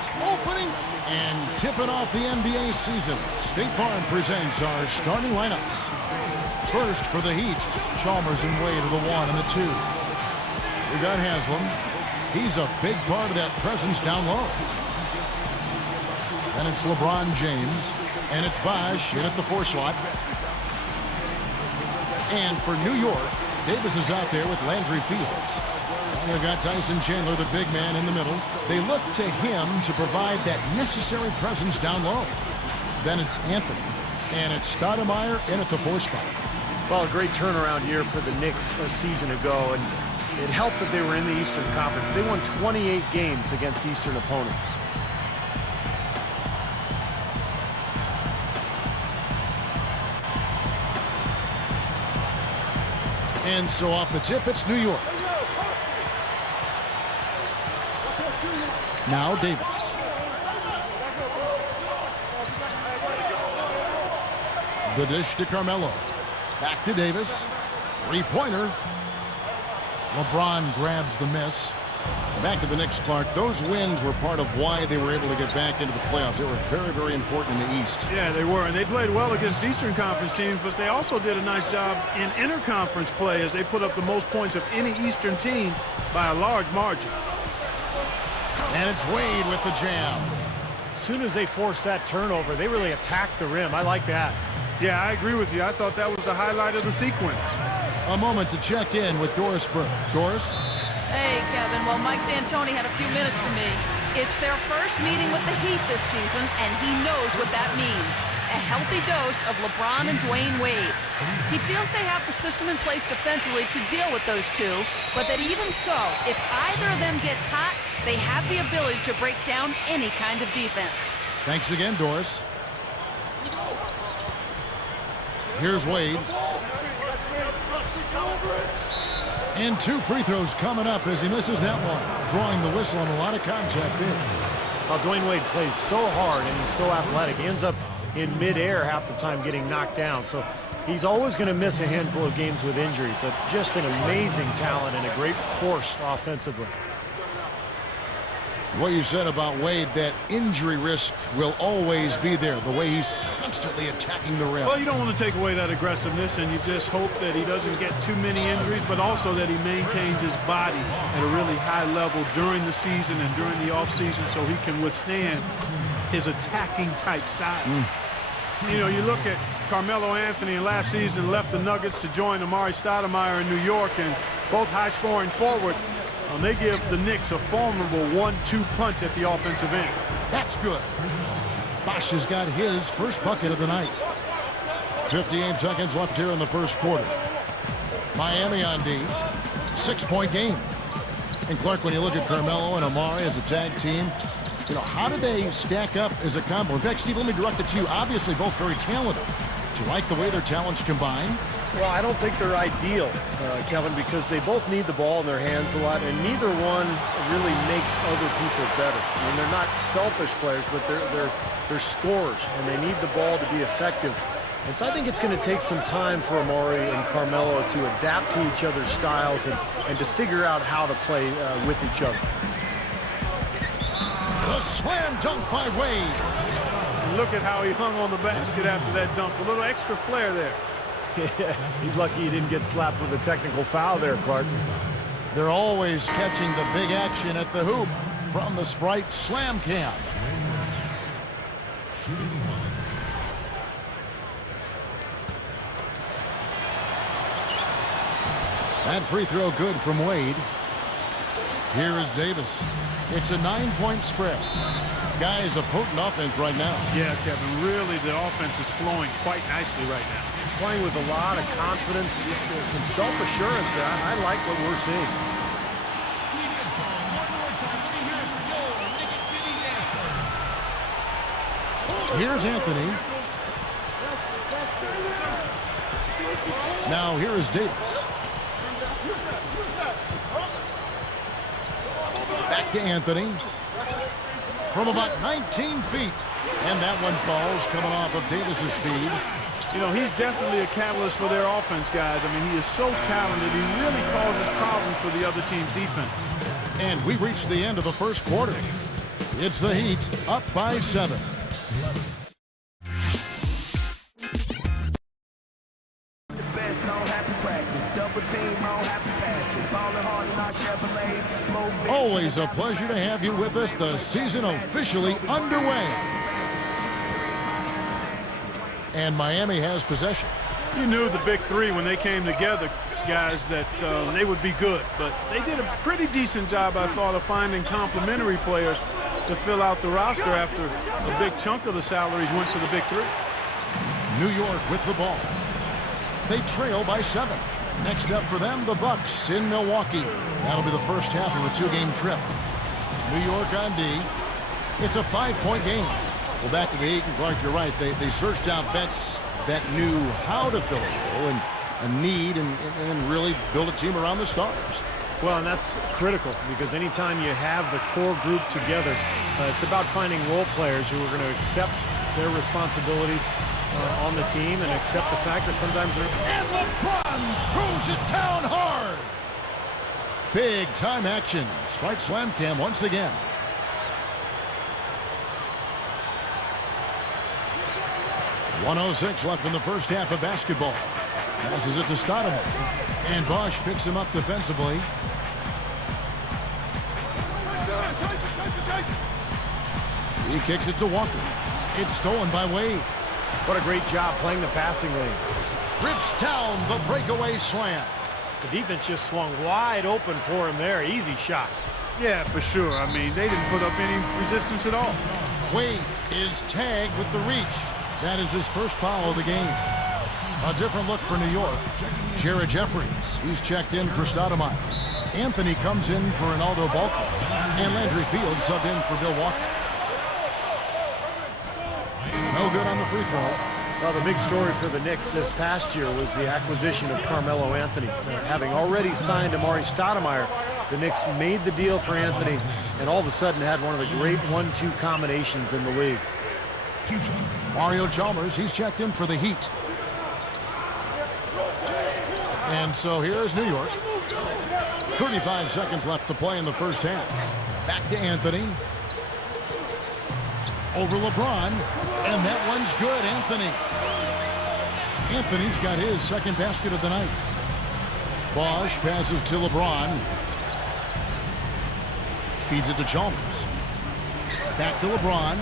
It's opening and tipping off the NBA season. State Farm presents our starting lineups. First for the Heat, Chalmers and Wade are the 1 and the 2. We got Haslam. He's a big part of that presence down low. And it's LeBron James. And it's Bosh in at the 4 slot. And for New York, Davis is out there with Landry Fields. And they've got Tyson Chandler, the big man, in the middle. They look to him to provide that necessary presence down low. Then it's Anthony. And it's Stoudemire in at the 4 spot. Well, a great turnaround year for the Knicks a season ago, and it helped that they were in the Eastern Conference. They won 28 games against Eastern opponents. And so off the tip, it's New York. Now Davis. The dish to Carmelo. Back to Davis. Three-pointer. LeBron grabs the miss. Back to the Knicks, Clark. Those wins were part of why they were able to get back into the playoffs. They were very, very important in the East. Yeah, they were, and they played well against Eastern Conference teams, but they also did a nice job in interconference play as they put up the most points of any Eastern team by a large margin. And it's Wade with the jam. As soon as they forced that turnover, they really attacked the rim. I like that. Yeah, I agree with you. I thought that was the highlight of the sequence. A moment to check in with Doris Burke. Doris? Hey, Kevin. Well, Mike D'Antoni had a few minutes for me. It's their first meeting with the Heat this season, and he knows what that means. A healthy dose of LeBron and Dwayne Wade. He feels they have the system in place defensively to deal with those two, but that even so, if either of them gets hot, they have the ability to break down any kind of defense. Thanks again, Doris. Here's Wade. And 2 free throws coming up as he misses that one. Drawing the whistle and a lot of contact there. Well, Dwayne Wade plays so hard and he's so athletic. He ends up in midair half the time getting knocked down. So he's always going to miss a handful of games with injury, but just an amazing talent and a great force offensively. What you said about Wade, that injury risk will always be there, the way he's constantly attacking the rim. Well, you don't want to take away that aggressiveness, and you just hope that he doesn't get too many injuries, but also that he maintains his body at a really high level during the season and during the offseason so he can withstand his attacking type style. You know, you look at Carmelo Anthony last season left the Nuggets to join Amari Stoudemire in New York, and both high-scoring forwards. They give the Knicks a formidable 1-2 punch at the offensive end. That's good. Bosh has got his first bucket of the night. 58 seconds left here in the first quarter. Miami on D. 6-point game. And Clark, when you look at Carmelo and Amari as a tag team, you know, how do they stack up as a combo? In fact, Steve, let me direct it to you. Obviously, both very talented. Do you like the way their talents combine? Well, I don't think they're ideal, Kevin, because they both need the ball in their hands a lot, and neither one really makes other people better. I mean, they're not selfish players, but they're scorers, and they need the ball to be effective. And so I think it's going to take some time for Amari and Carmelo to adapt to each other's styles and to figure out how to play with each other. The slam dunk by Wade. And look at how he hung on the basket after that dunk. A little extra flair there. He's lucky he didn't get slapped with a technical foul there, Clark. They're always catching the big action at the hoop from the Sprite Slam Cam. That free throw good from Wade. Here is Davis. It's a 9-point spread. Guys, a potent offense right now. Yeah, Kevin, really the offense is flowing quite nicely right now. Playing with a lot of confidence, just some self-assurance. I like what we're seeing. Here's Anthony. Now here is Davis. Back to Anthony. From about 19 feet. And that one falls, coming off of Davis's speed. You know, he's definitely a catalyst for their offense, guys. I mean, he is so talented. He really causes problems for the other team's defense. And we reached the end of the first quarter. It's the Heat up by 7. Always a pleasure to have you with us. The season officially underway. And Miami has possession. You knew the big three when they came together, guys, that they would be good. But they did a pretty decent job, I thought, of finding complementary players to fill out the roster after a big chunk of the salaries went to the big three. New York with the ball. They trail by 7. Next up for them, the Bucks in Milwaukee. That'll be the first half of a 2-game trip. New York on D. It's a 5-point game. Well, back to the Heat, and Clark, you're right. They searched out vets that knew how to fill a role and a need and really build a team around the starters. Well, and that's critical because anytime you have the core group together, it's about finding role players who are going to accept their responsibilities on the team and accept the fact that sometimes they're... And LeBron throws it down hard. Big time action. Smart slam cam once again. .106 left in the first half of basketball. Passes it to Stoudemire. And Bosch picks him up defensively. He kicks it to Walker. It's stolen by Wade. What a great job playing the passing lane. Rips down the breakaway slam. The defense just swung wide open for him there. Easy shot. Yeah, for sure. I mean, they didn't put up any resistance at all. Wade is tagged with the reach. That is his first foul of the game. A different look for New York. Jared Jeffries, he's checked in for Stoudemire. Anthony comes in for Ronaldo Balco. And Landry Fields subbed in for Bill Walker. No good on the free throw. Well, the big story for the Knicks this past year was the acquisition of Carmelo Anthony. Having already signed Amari Stoudemire, the Knicks made the deal for Anthony and all of a sudden had one of the great 1-2 combinations in the league. Mario Chalmers, he's checked in for the Heat. And so here's New York. 35 seconds left to play in the first half. Back to Anthony. Over LeBron. And that one's good, Anthony. Anthony's got his second basket of the night. Bosch passes to LeBron. Feeds it to Chalmers. Back to LeBron.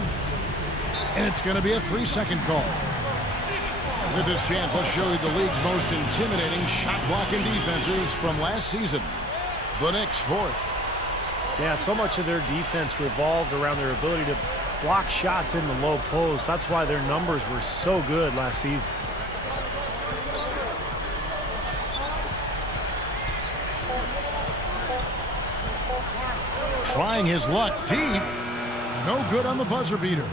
And it's going to be a 3-second call. With this chance, I'll show you the league's most intimidating shot-blocking defenses from last season. The Knicks, 4th. Yeah, so much of their defense revolved around their ability to block shots in the low post. That's why their numbers were so good last season. Trying his luck deep. No good on the buzzer beater.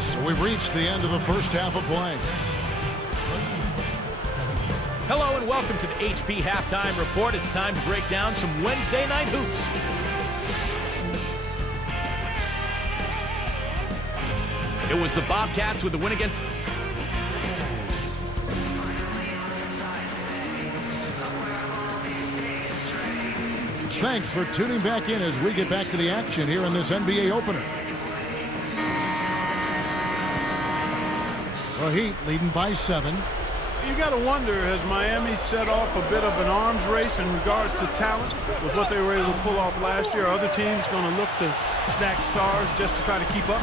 So we've reached the end of the first half of play. Hello and welcome to the HP Halftime Report. It's time to break down some Wednesday night hoops. It was the Bobcats with the win against... Thanks for tuning back in as we get back to the action here in this NBA opener. The Heat leading by 7. You got to wonder, has Miami set off a bit of an arms race in regards to talent with what they were able to pull off last year? Are other teams going to look to stack stars just to try to keep up?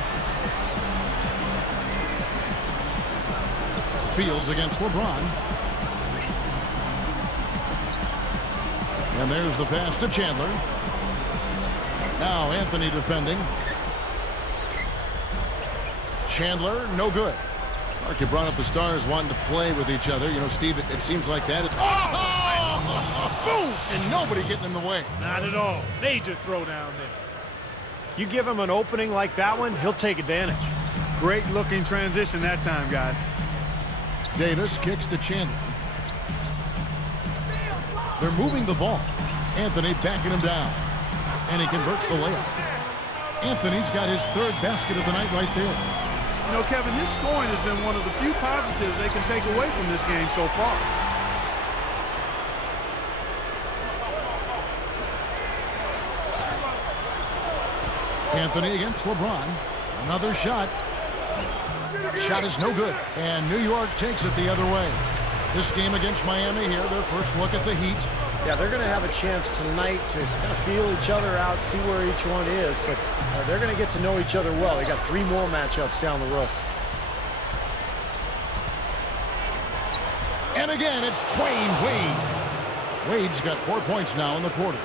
Fields against LeBron. And there's the pass to Chandler. Now Anthony defending. Chandler, no good. Mark, you brought up the stars wanting to play with each other. You know, Steve, it seems like that. Boom! And nobody getting in the way. Not at all. Major throwdown there. You give him an opening like that one, he'll take advantage. Great looking transition that time, guys. Davis kicks to Chandler. They're moving the ball. Anthony backing him down. And he converts the layup. Anthony's got his 3rd basket of the night right there. You know, Kevin, his scoring has been one of the few positives they can take away from this game so far. Anthony against LeBron. Another shot. Shot is no good. And New York takes it the other way. This game against Miami here, their first look at the Heat. Yeah, they're going to have a chance tonight to kind of feel each other out, see where each one is, but they're going to get to know each other well. They got 3 more matchups down the road. And again, it's Dwayne Wade. Wade's got 4 points now in the quarter.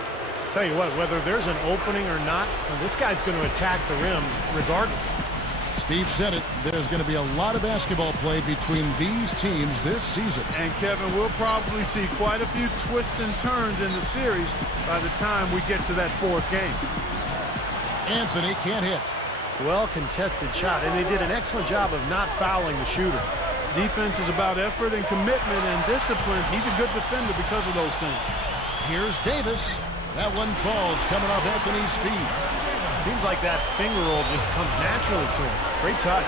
Tell you what, whether there's an opening or not, this guy's going to attack the rim regardless. Steve said it. There's going to be a lot of basketball played between these teams this season. And Kevin, we'll probably see quite a few twists and turns in the series by the time we get to that 4th game. Anthony can't hit. Well contested shot, and they did an excellent job of not fouling the shooter. Defense is about effort and commitment and discipline. He's a good defender because of those things. Here's Davis. That one falls coming off Anthony's feet. Seems like that finger roll just comes naturally to him. Great touch.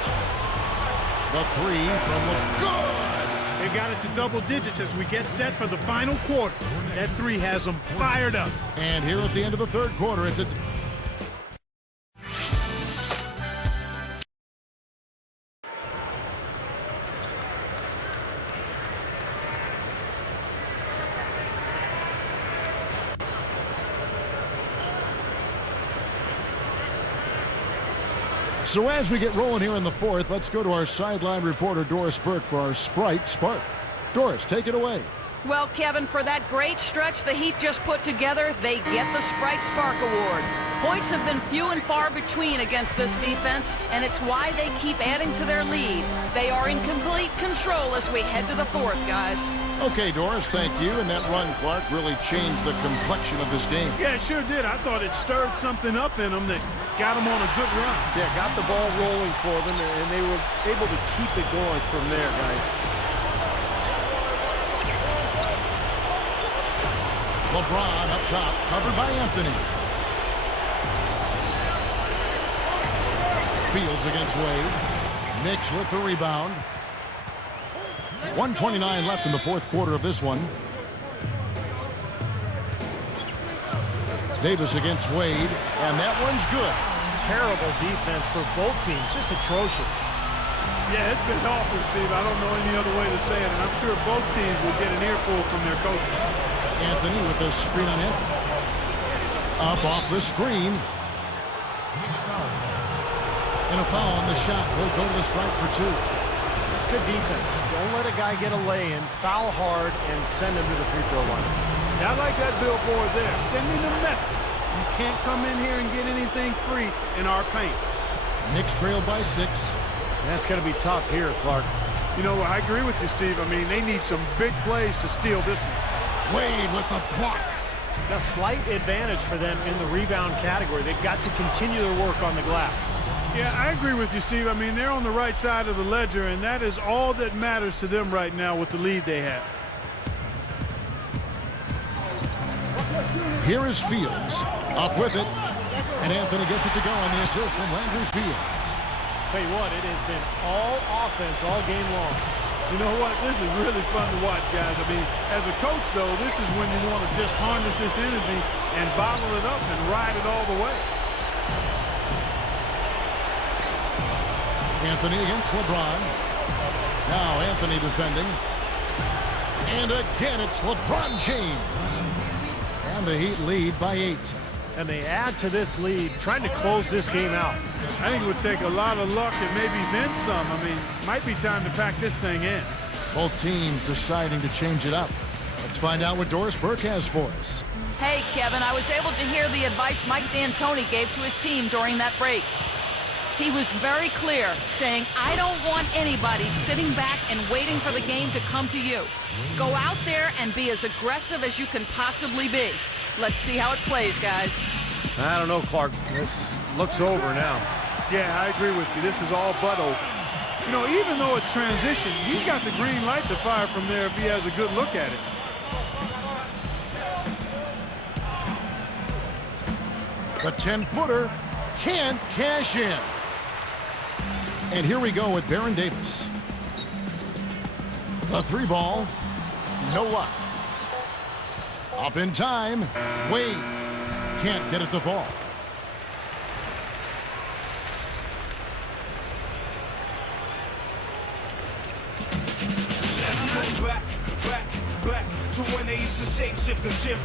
The 3 from the good. They got it to double digits as we get set for the final quarter. That 3 has them fired up. And here at the end of the 3rd quarter, it's a... So as we get rolling here in the 4th, let's go to our sideline reporter, Doris Burke, for our Sprite Spark. Doris, take it away. Well, Kevin, for that great stretch the Heat just put together, they get the Sprite Spark Award. Points have been few and far between against this defense, and it's why they keep adding to their lead. They are in complete control as we head to the 4th, guys. Okay, Doris, thank you. And that run, Clark, really changed the complexion of this game. Yeah, it sure did. I thought it stirred something up in them that got them on a good run. Yeah, got the ball rolling for them, and they were able to keep it going from there, guys. LeBron up top, covered by Anthony. Fields against Wade. Knicks with the rebound. 1:29 left in the 4th quarter of this one. Davis against Wade, and that one's good. Terrible defense for both teams, just atrocious. Yeah, it's been awful, Steve. I don't know any other way to say it, and I'm sure both teams will get an earful from their coaches. Anthony with the screen on Anthony. Up off the screen. And a foul on the shot. He'll go to the stripe for 2. That's good defense. Don't let a guy get a lay-in, foul hard, and send him to the free throw line. Yeah, I like that billboard there. Sending the message. You can't come in here and get anything free in our paint. Knicks trailed by 6. That's going to be tough here, Clark. You know, I agree with you, Steve. I mean, they need some big plays to steal this one. Wade with the block. A slight advantage for them in the rebound category. They've got to continue their work on the glass. Yeah, I agree with you, Steve. I mean, they're on the right side of the ledger, and that is all that matters to them right now with the lead they have. Here is Fields. Up with it. And Anthony gets it to go on the assist from Landry Fields. Tell you what, it has been all offense all game long. You know what? This is really fun to watch, guys. I mean, as a coach, though, this is when you want to just harness this energy and bottle it up and ride it all the way. Anthony against LeBron. Now Anthony defending. And again, it's LeBron James. And the Heat lead by 8. And they add to this lead, trying to close this game out. I think it would take a lot of luck and maybe then some. I mean, might be time to pack this thing in. Both teams deciding to change it up. Let's find out what Doris Burke has for us. Hey, Kevin, I was able to hear the advice Mike D'Antoni gave to his team during that break. He was very clear, saying, I don't want anybody sitting back and waiting for the game to come to you. Go out there and be as aggressive as you can possibly be. Let's see how it plays, guys. I don't know, Clark. This looks over now. Yeah, I agree with you. This is all but over. You know, even though it's transition, he's got the green light to fire from there if he has a good look at it. The 10-footer can't cash in. And here we go with Baron Davis. The 3-ball, no luck. Up in time, Wade can't get it to fall. back to when they used to shape shift and shift.